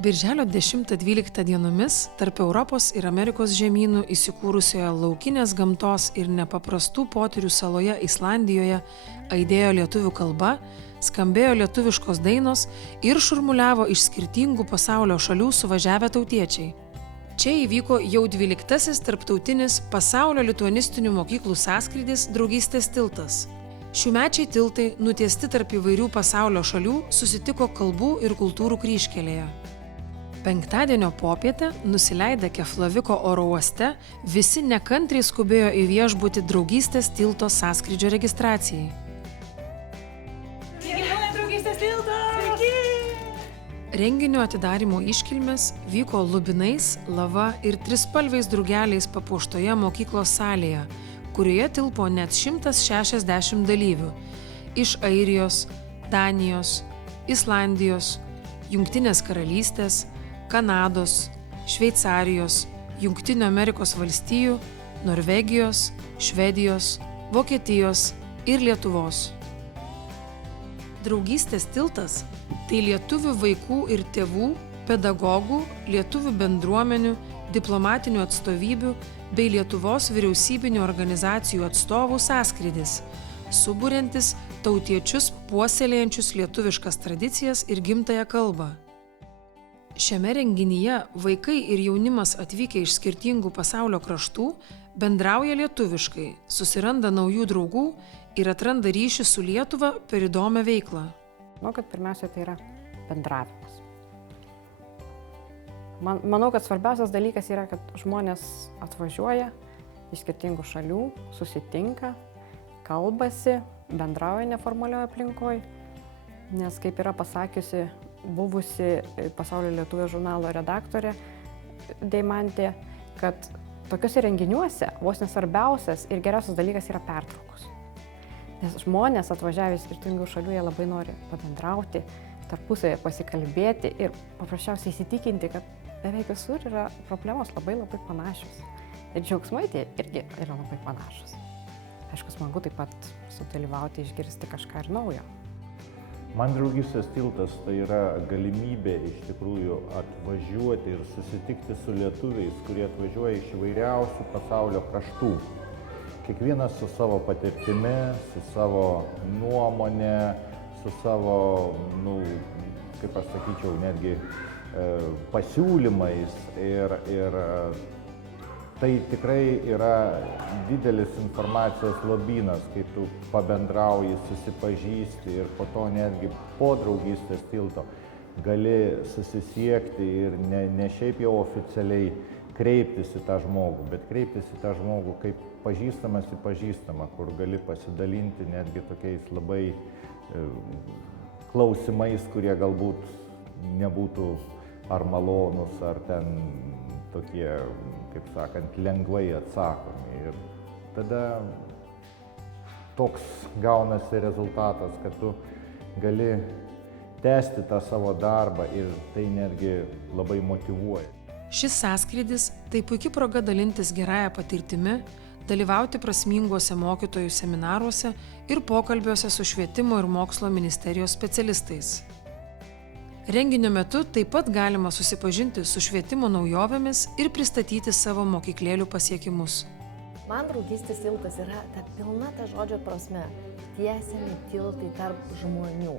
Birželio 10-12 dienomis tarp Europos ir Amerikos žemynų įsikūrusioje laukinės gamtos ir nepaprastų potyrių saloje Islandijoje aidėjo lietuvių kalba, skambėjo lietuviškos dainos ir šurmuliavo iš skirtingų pasaulio šalių suvažiavę tautiečiai. Čia įvyko jau 12-asis tarptautinis pasaulio lituanistinių mokyklų sąskrydis Draugystės tiltas. Šiųmečiai tiltai, nutiesti tarp įvairių pasaulio šalių, susitiko kalbų ir kultūrų kryžkelėje. Penktadienio popietę, nusileidę Keflaviko oro uoste, visi nekantriai skubėjo į viešbutį Draugystės tilto sąskrydžio registracijai. Draugystės tiltas! Renginio atidarymo iškilmės vyko lubinais, lava ir trispalviais drugeliais papuoštoje mokyklos salėje, kurioje tilpo net 160 dalyvių iš Airijos, Danijos, Islandijos, Jungtinės karalystės, Kanados, Šveicarijos, Jungtinių Amerikos valstijų, Norvegijos, Švedijos, Vokietijos ir Lietuvos. Draugystės tiltas – tai lietuvių vaikų ir tėvų, pedagogų, lietuvių bendruomenių, diplomatinių atstovybių bei Lietuvos vyriausybinių organizacijų atstovų sąskrydis, suburiantis tautiečius puoselėjančius lietuviškas tradicijas ir gimtąją kalbą. Šiame renginyje vaikai ir jaunimas atvykę iš skirtingų pasaulio kraštų bendrauja lietuviškai, susiranda naujų draugų ir atranda ryšį su Lietuva per įdomią veiklą. Manau, kad pirmiausia tai yra bendravimas. Manau, kad svarbiausias dalykas yra, kad žmonės atvažiuoja iš skirtingų šalių, susitinka, kalbasi, bendrauja neformalioje aplinkoje, nes kaip yra pasakiusi buvusi Pasaulio lietuvių žurnalo redaktorė Deimantė, kad tokiuose renginiuose vos nesvarbiausias ir geriausias dalykas yra pertraukos. Nes žmonės atvažiavę iš skirtingų šalių, jie labai nori pabendrauti, tarpusavėje pasikalbėti ir paprasčiausiai įsitikinti, kad beveik visur yra problemos labai panašios. Ir džiaugsmai tie irgi yra labai panašus. Aišku, smagu taip pat sudalyvauti, išgirsti kažką ir naujo. Man Draugystės tiltas tai yra galimybė iš tikrųjų atvažiuoti ir susitikti su lietuviais, kurie atvažiuoja iš įvairiausių pasaulio kraštų. Kiekvienas su savo patirtimi, su savo nuomonė, su savo, kaip aš sakyčiau, netgi pasiūlymais ir tai tikrai yra didelis informacijos lobynas, kai tu pabendrauji, susipažįsti ir po to netgi po Draugystės tilto gali susisiekti ir ne šiaip jau oficialiai kreiptis į tą žmogų, bet kreiptis į tą žmogų kaip pažįstamas į pažįstamą, kur gali pasidalinti netgi tokiais labai klausimais, kurie galbūt nebūtų ar malonus, ar ten tokie, kaip sakant, lengvai atsakomi. Ir tada toks gaunasi rezultatas, kad tu gali tęsti tą savo darbą ir tai netgi labai motyvuoja. Šis sąskrydis – tai puikia proga dalintis gerąją patirtimi, dalyvauti prasminguose mokytojų seminaruose ir pokalbiuose su Švietimo ir mokslo ministerijos specialistais. Renginio metu taip pat galima susipažinti su švietimo naujovėmis ir pristatyti savo mokyklėlių pasiekimus. Man Draugystės tiltas yra ta pilna ta žodžio prasme. Tiesiami tiltai tarp žmonių,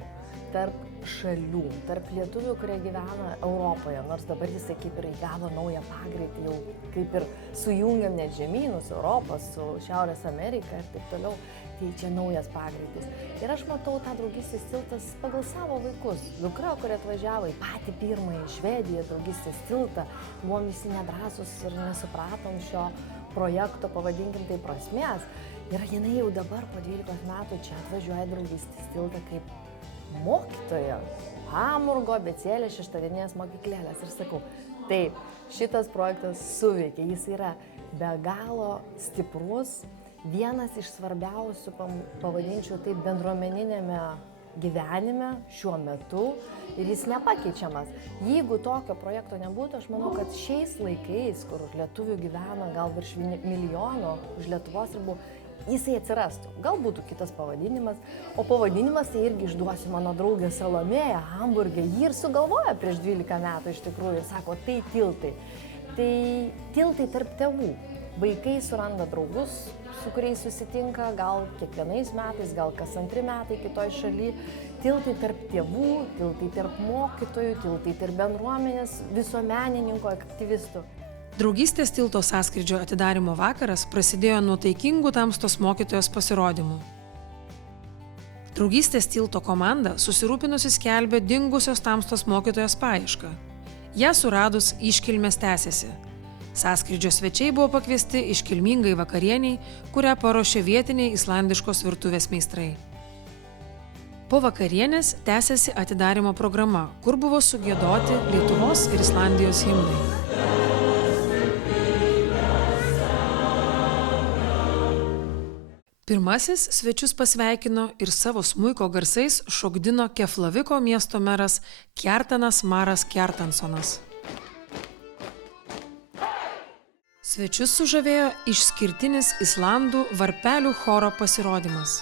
tarp šalių, tarp lietuvių, kurie gyvena Europoje, nors dabar jisai kaip ir įgavo naują pagreitį, jau kaip ir sujungiam net žemynus, Europos su Šiaurės Amerika ir taip toliau. Tai čia naujas pagreitis. Ir aš matau tą Draugystės tiltas pagal savo vaikus. Dukra, kuri atvažiavo į patį pirmąjį Švediją Draugystės tiltą, buvom visi nedrąsus ir nesupratom šio projekto, pavadinkim tai, prasmės. Ir jinai jau dabar po 12 metų čia atvažiuoja Draugystės tiltą kaip mokytoja. Hamburgo abėcėlės šeštadienės mokyklėlės. Ir sakau, taip, šitas projektas suveikia, jis yra be galo stiprus. Vienas iš svarbiausių, pavadinčiau taip, bendruomeninėme gyvenime šiuo metu ir jis nepakeičiamas. Jeigu tokio projekto nebūtų, aš manau, kad šiais laikais, kur lietuvių gyvena gal virš milijono už Lietuvos ribų, jisai atsirastų. Gal būtų kitas pavadinimas, o pavadinimas tai irgi išduosiu mano draugę Salomėją Hamburge. Ji ir sugalvoja prieš 12 metų iš tikrųjų ir sako, tai tiltai. Tai tiltai tarp tėvų. Vaikai suranda draugus, su kuriais susitinka, gal kiekvienais metais, gal kas 2 metai kitoj šaly. Tiltai tarp tėvų, tiltai tarp mokytojų, tiltai tarp bendruomenės, visuomenininkų, aktyvistų. Draugystės tilto sąskrydžio atidarymo vakaras prasidėjo nuo taikingų tamstos mokytojos pasirodymų. Draugystės tilto komanda susirūpinusi skelbė dingusios tamstos mokytojos paiešką. Ją suradus iškilmės tęsėsi. Sąskrydžio svečiai buvo pakviesti iškilmingai vakarieniai, kurią paruošė vietiniai islandiškos virtuvės meistrai. Po vakarienės tęsėsi atidarymo programa, kur buvo sugiedoti Lietuvos ir Islandijos himnai. Pirmasis svečius pasveikino ir savo smuiko garsais šokdino Keflaviko miesto meras Kjartanas Maras Kjartansonas. Svečius sužavėjo išskirtinis islandų varpelių choro pasirodymas.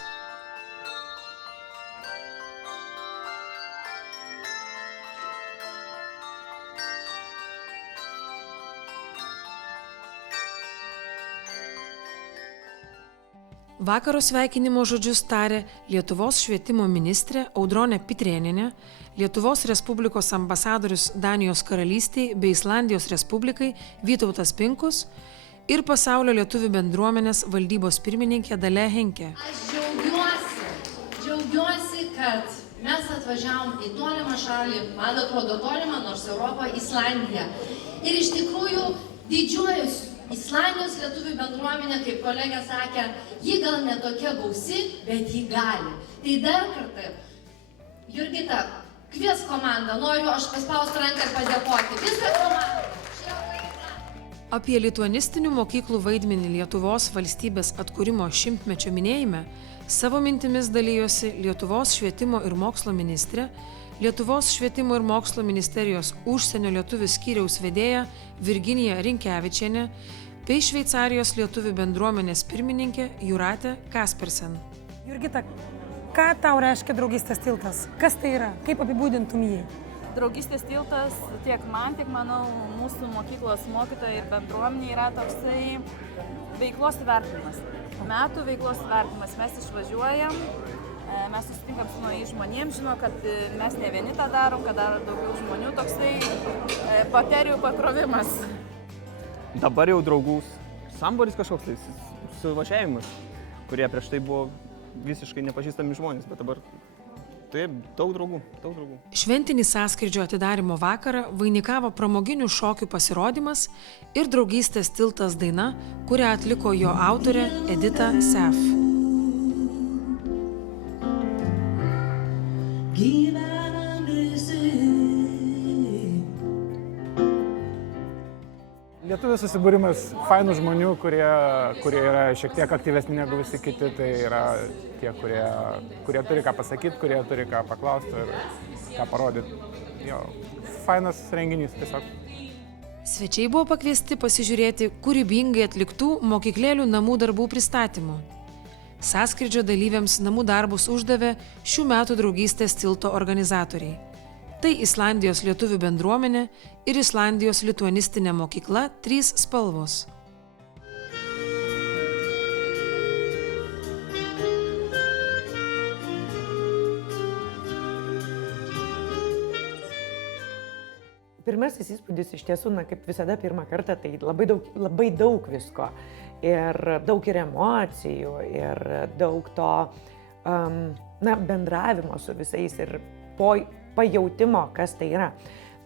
Vakaro sveikinimo žodžius tarė Lietuvos švietimo ministrė Audronė Pitrėnienė, Lietuvos Respublikos ambasadorius Danijos karalystei bei Islandijos Respublikai Vytautas Pinkus ir Pasaulio lietuvių bendruomenės valdybos pirmininkė Dalia Henkė. Aš džiaugiuosi, kad mes atvažiavom į tolimą šalį, man atrodo tolimą, nors Europą, Islandiją. Ir iš tikrųjų didžiuojuosi. Islandijos lietuvių bendruomenė, kaip kolegė sakė, ji gal netokia gausi, bet ji gali. Tai dar kartą, Jurgita, kvies komandą, noriu aš paspausti ranką ir padėkoti. Visą komandą. Apie lituanistinių mokyklų vaidmenį Lietuvos valstybės atkūrimo 100-mečio minėjime savo mintimis dalijosi Lietuvos švietimo ir mokslo ministrė, Lietuvos švietimo ir mokslo ministerijos užsienio lietuvių skyriaus vedėja Virginija Rinkevičienė bei Šveicarijos lietuvių bendruomenės pirmininkė Jūratė Kaspersen. Jurgita, ką tau reiškia draugystės tiltas? Kas tai yra? Kaip apibūdintum jį? Draugystės tiltas tiek man, tiek manau mūsų mokyklos mokytojai ir bendruomenė yra toksai veiklos įvertinimas. Metų veiklos įvertinimas. Mes išvažiuojam. Mes susitinkam su naujais žmonėms, žino, kad mes ne vieni tą darom, kad daro daugiau žmonių, toksai baterijų pakrovimas. Dabar jau draugų samburis kažkoks tai suvažiavimas, kurie prieš tai buvo visiškai nepažįstami žmonės, bet dabar taip, daug draugų. Šventinį sąskrydžio atidarymo vakarą vainikavo pramoginių šokių pasirodymas ir draugystės tiltas daina, kurią atliko jo autorė Edita Sef. Lietuvių susibūrimas fainų žmonių, kurie yra šiek tiek aktyvesni negu visi kiti, tai yra tie, kurie turi ką pasakyti, kurie turi ką paklausti ir ką parodyti. Jo, fainas renginys tiesiog. Svečiai buvo pakviesti pasižiūrėti kūrybingai atliktų mokyklėlių namų darbų pristatymų. Sąskrydžio dalyviams namų darbus uždavė šių metų draugystės tilto organizatoriai. Tai Islandijos lietuvių bendruomenė ir Islandijos lituanistinė mokykla 3 spalvos. Pirmasis įspūdis iš tiesų, kaip visada pirmą kartą, tai labai daug visko. Ir daug ir emocijų, ir daug to bendravimo su visais ir pajautimo, kas tai yra.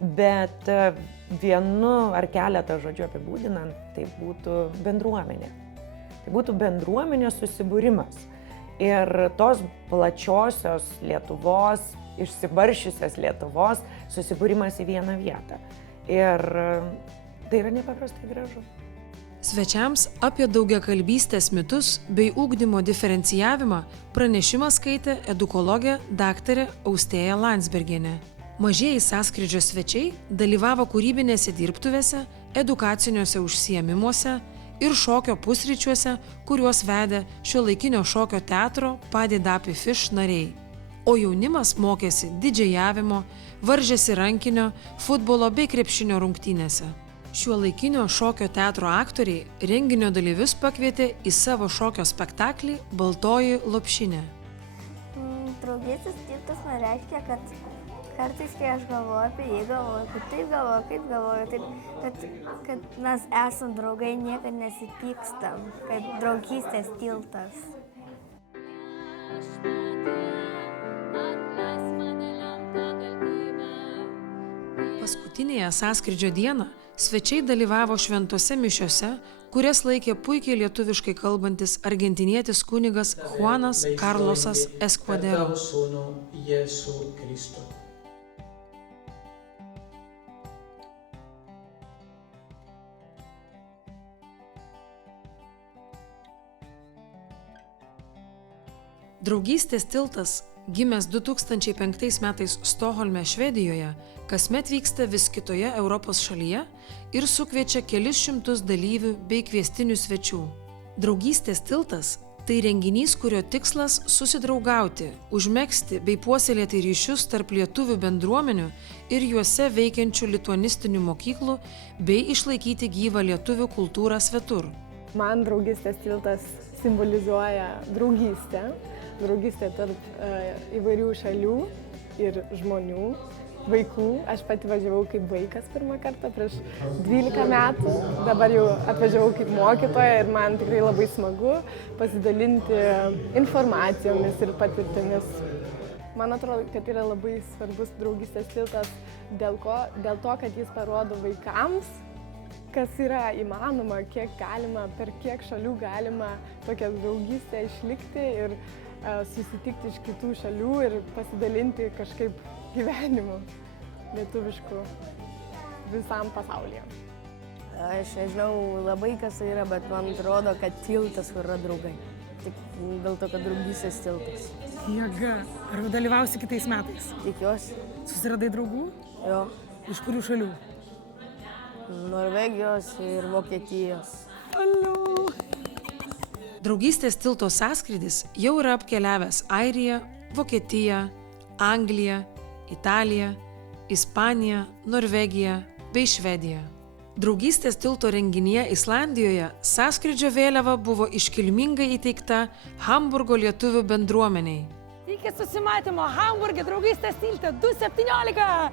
Bet vienu ar keletą žodžių apibūdinant, tai būtų bendruomenė. Tai būtų bendruomenės susibūrimas. Ir tos plačiosios Lietuvos, išsibaršiusios Lietuvos susibūrimas į vieną vietą. Ir tai yra nepaprastai gražu. Svečiams apie daugiakalbystės mitus bei ugdymo diferencijavimą pranešimą skaitė edukologė daktarė Austėja Landsbergienė. Mažieji sąskrydžio svečiai dalyvavo kūrybinėse dirbtuvėse, edukaciniuose užsiėmimuose ir šokio pusryčiuose, kuriuos vedė šiuolaikinio šokio teatro Paddy Dappy Fish nariai. O jaunimas mokėsi didžėjavimo, varžėsi rankinio, futbolo bei krepšinio rungtynėse. Šiuolaikinio šokio teatro aktoriai renginio dalyvius pakvietė į savo šokio spektaklį Baltoji lopšinė. Draugystės tiltas man reiškia, kad kartais, kai aš galvoju apie jį, galvoju, kad taip galvoju, kaip galvoju, kad mes esam draugai, niekada nesipykstam, kad draugystės tiltas. Paskutinėje sąskrydžio dieną svečiai dalyvavo šventose mišiose, kurias laikė puikiai lietuviškai kalbantis argentinietis kunigas Juanas Carlosas Escudero. Draugystės tiltas, gimęs 2005 metais Stokholme, Švedijoje, kasmet vyksta vis kitoje Europos šalyje ir sukviečia kelis šimtus dalyvių bei kviestinių svečių. Draugystės tiltas – tai renginys, kurio tikslas susidraugauti, užmegzti bei puoselėti ryšius tarp lietuvių bendruomenių ir juose veikiančių lituanistinių mokyklų bei išlaikyti gyvą lietuvių kultūrą svetur. Man draugystės tiltas simbolizuoja draugystę. Draugystė tarp įvairių šalių ir žmonių, vaikų. Aš pati važiavau kaip vaikas pirmą kartą prieš 12 metų, dabar jau atvažiavau kaip mokytoja ir man tikrai labai smagu pasidalinti informacijomis ir patirtimis. Man atrodo, kad yra labai svarbus draugystės tiltas dėl to, kad jis parodo vaikams, kas yra įmanoma, kiek galima, per kiek šalių galima tokią draugystę išlikti ir susitikti iš kitų šalių ir pasidalinti kažkaip gyvenimu lietuvišku visam pasaulyje. Aš nežinau labai, kas tai yra, bet man atrodo, kad tiltas, kur yra draugai. Tik dėl to, kad draugystės tiltas. Jėga. Ar dalyvausi kitais metais? Tikiuosi. Susiradai draugų? Jo. Iš kurių šalių? Norvegijos ir Vokietijos. Alio! Draugystės tilto sąskrydis jau yra apkeliavęs Airiją, Vokietiją, Angliją, Italiją, Ispaniją, Norvegiją bei Švediją. Draugystės tilto renginyje Islandijoje sąskrydžio vėliava buvo iškilmingai įteikta Hamburgo lietuvių bendruomeniai. Iki susimatymo Hamburge draugystės tilte 217!